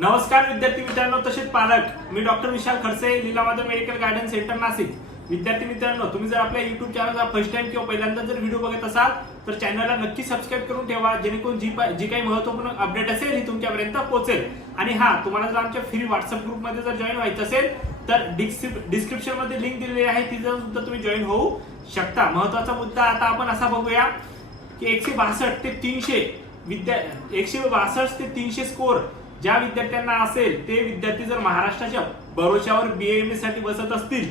नमस्कार विद्यार्थी मित्रांनो तसेच पालक मी doctor Vishal Khadse Leelamadhav medical garden centre Nashik. विद्यार्थी मित्रांनो तुम्ही जर आपल्या युट्यूब चॅनल फर्स्ट टाइम किंवा पहिल्यांदा जर व्हिडिओ बघत असाल तर चॅनलला नक्की सबस्क्राईब करून ठेवा जेणेकरून जी जी काही महत्त्वपूर्ण अपडेट असेल ही तुमच्यापर्यंत पोहोचेल. आणि हा तुम्हाला जर आमच्या फ्री व्हॉट्सअप ग्रुपमध्ये जर जॉईन व्हायचं असेल तर डिस्क्रिप्शनमध्ये लिंक दिलेली आहे तिथं सुद्धा तुम्ही जॉईन होऊ शकता. महत्त्वाचा मुद्दा आता आपण असा बघूया की एकशे बासष्ट ते तीनशे विद्या एकशे बासष्ट ते तीनशे स्कोर ज्या विद्यार्थ्यांना असेल ते विद्यार्थी जर महाराष्ट्राच्या भरोशावर बीएमए साठी बसत असतील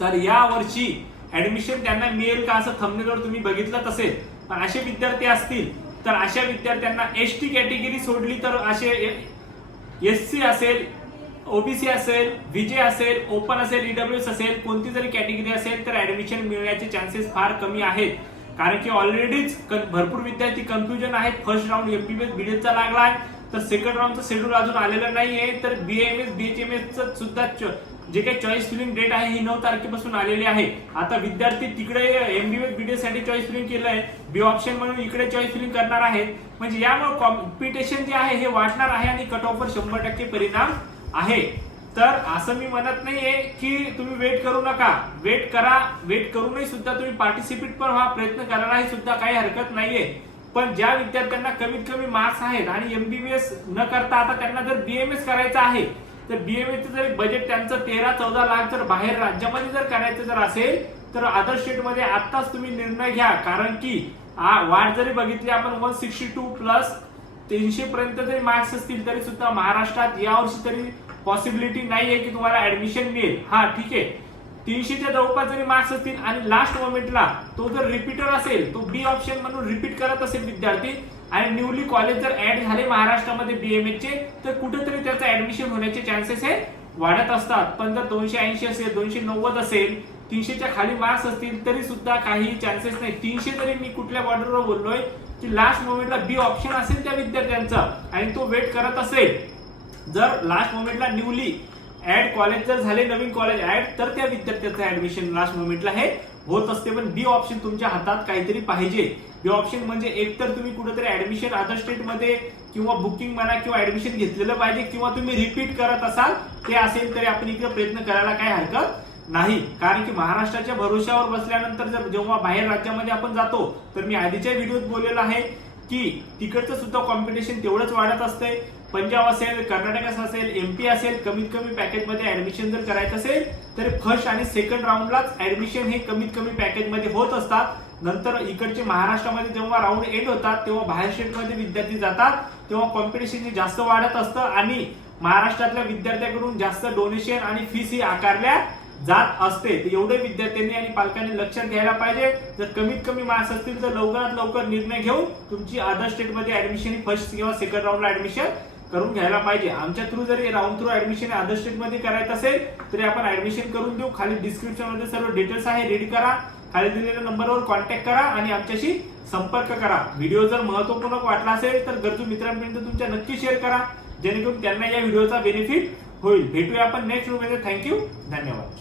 तर या वर्षी ऍडमिशन त्यांना मिळेल का असं थंबनेलवर तुम्ही बघितलं असेल. पण असे विद्यार्थी असतील तर अशा विद्यार्थ्यांना एस टी कॅटेगरी सोडली तर असे एस सी असेल ओबीसी असेल विजे असेल ओपन असेल ईडब्ल्यूएस असेल कोणती जरी कॅटेगरी असेल तर ऍडमिशन मिळण्याचे चान्सेस फार कमी आहेत. कारण की ऑलरेडीच भरपूर विद्यार्थी कन्फ्युजन आहेत. फर्स्ट राऊंड एमपीबीएस बीडीएसचा लागलाय. तर सेकंड राऊंडचं शेड्यूल अजून आलेलं नाहीये. तर बीएमएस बीएचएमएस सुद्धा जे काही चॉईस फिलिंग डेट आहे ही नऊ तारखेपासून आलेली आहे. आता विद्यार्थी तिकडे एमबीएस बीडीएससाठी चॉईस फिलिंग केलंय. बी ऑप्शन म्हणून इकडे चॉईस फिलिंग करणार आहेत. म्हणजे यामुळे कॉम्पिटिशन जे आहे हे वाढणार आहे आणि कट ऑफवर शंभर टक्के परिणाम आहे. तर असं मी म्हणत नाहीये की तुम्ही वेट करू नका. वेट करा. वेट करूनही सुद्धा तुम्ही पार्टिसिपेट पण व्हा. प्रयत्न करायलाही सुद्धा काही हरकत नाहीये. पण ज्या विद्यार्थ्यांना कमीत कमी मार्क्स आहेत आणि एमबीबीएस न करता आता त्यांना जर बीएमएस करायचं आहे तर बीएमएस जर बजेट त्यांचं तेरा चौदा लाख जर बाहेर राज्यामध्ये जर करायचं जर असेल तर अदर स्टेटमध्ये आताच तुम्ही निर्णय घ्या. कारण की वाढ जरी बघितली आपण वन सिक्स्टी टू प्लस तीनशे पर्यंत जरी मार्क्स असतील तरी सुद्धा महाराष्ट्रात यावर्षी तरी पॉसिबिलिटी नाही आहे की तुम्हाला ऍडमिशन मिळेल. हा ठीक आहे. तीनशेच्या जवळपास जरी मार्क्स असतील आणि लास्ट मोमेंटला तो जर रिपीटर असेल तो बी ऑप्शन म्हणून रिपीट करत असेल विद्यार्थी आणि न्यूली कॉलेज जर ऍड झाले महाराष्ट्रामध्ये बीएमएचे तर कुठेतरी त्याचं ऍडमिशन होण्याचे चान्सेस हे वाढत असतात. पण जर दोनशे ऐंशी असेल दोनशे नव्वद असेल तीनशेच्या खाली मार्क्स असतील तरी सुद्धा काही चान्सेस नाही. तीनशे जरी मी कुठल्या बॉर्डरवर बोललोय की लास्ट मोमेंटला बी ऑप्शन असेल त्या विद्यार्थ्यांचा आणि तो वेट करत असेल जर लास्ट मोमेंटला न्यूली ऍड कॉलेज जर झाले नवीन कॉलेज ऍड तर त्या विद्यार्थ्याचं ऍडमिशन लास्ट मोमेंटला हे होत असते. पण बी ऑप्शन तुमच्या हातात काहीतरी पाहिजे. बी ऑप्शन म्हणजे एकतर तुम्ही कुठेतरी ऍडमिशन अदर स्टेटमध्ये किंवा बुकिंग म्हणा किंवा ऍडमिशन घेतलेलं पाहिजे किंवा तुम्ही रिपीट करत असाल ते असेल तरी आपण इकडे प्रयत्न करायला काही हरकत नाही. कारण की महाराष्ट्राच्या भरोश्यावर बसल्यानंतर जर जेव्हा बाहेर राज्यामध्ये आपण जातो तर मी आधीच्या व्हिडिओत बोललेलो आहे की तिकडचं सुद्धा कॉम्पिटिशन तेवढंच वाढत असते पंजाब असेल कर्नाटक असेल एमपी असेल कमीत कमी पॅकेजमध्ये ऍडमिशन जर करायचं असेल तर फर्स्ट आणि सेकंड राऊंडलाच ऍडमिशन हे कमीत कमी पॅकेजमध्ये होत असतात. नंतर इकडचे महाराष्ट्रामध्ये जेव्हा राऊंड एंड होतात तेव्हा बाहेर स्टेटमध्ये विद्यार्थी जातात तेव्हा कॉम्पिटिशन हे जास्त वाढत असतं आणि महाराष्ट्रातल्या विद्यार्थ्याकडून जास्त डोनेशन आणि फीस ही आकारल्या जात असते. एवढे विद्यार्थ्यांनी आणि पालकांनी लक्षात घ्यायला पाहिजे. जर कमीत कमी मार्क्स असतील तर लवकरात लवकर निर्णय घेऊन तुमची अदर स्टेटमध्ये ऍडमिशन फर्स्ट किंवा सेकंड राऊंडला ऍडमिशन करून घ्यायला पाहिजे. आमच्या थ्रू जरी राऊंड थ्रू ऍडमिशन अदरमध्ये करायचं असेल तरी आपण ऍडमिशन करून देऊ. खाली डिस्क्रिप्शनमध्ये सर्व डिटेल्स आहे रीड करा. खाली दिलेल्या नंबरवर कॉन्टॅक्ट करा आणि आमच्याशी संपर्क करा. व्हिडिओ जर महत्त्वपूर्ण वाटला असेल तर गरजू मित्रांपर्यंत तुमच्या नक्की शेअर करा. जेणेकरून त्यांना या व्हिडिओचा बेनिफिट होईल. भेटूया आपण नेक्स्ट व्हिडिओमध्ये थँक्यू धन्यवाद.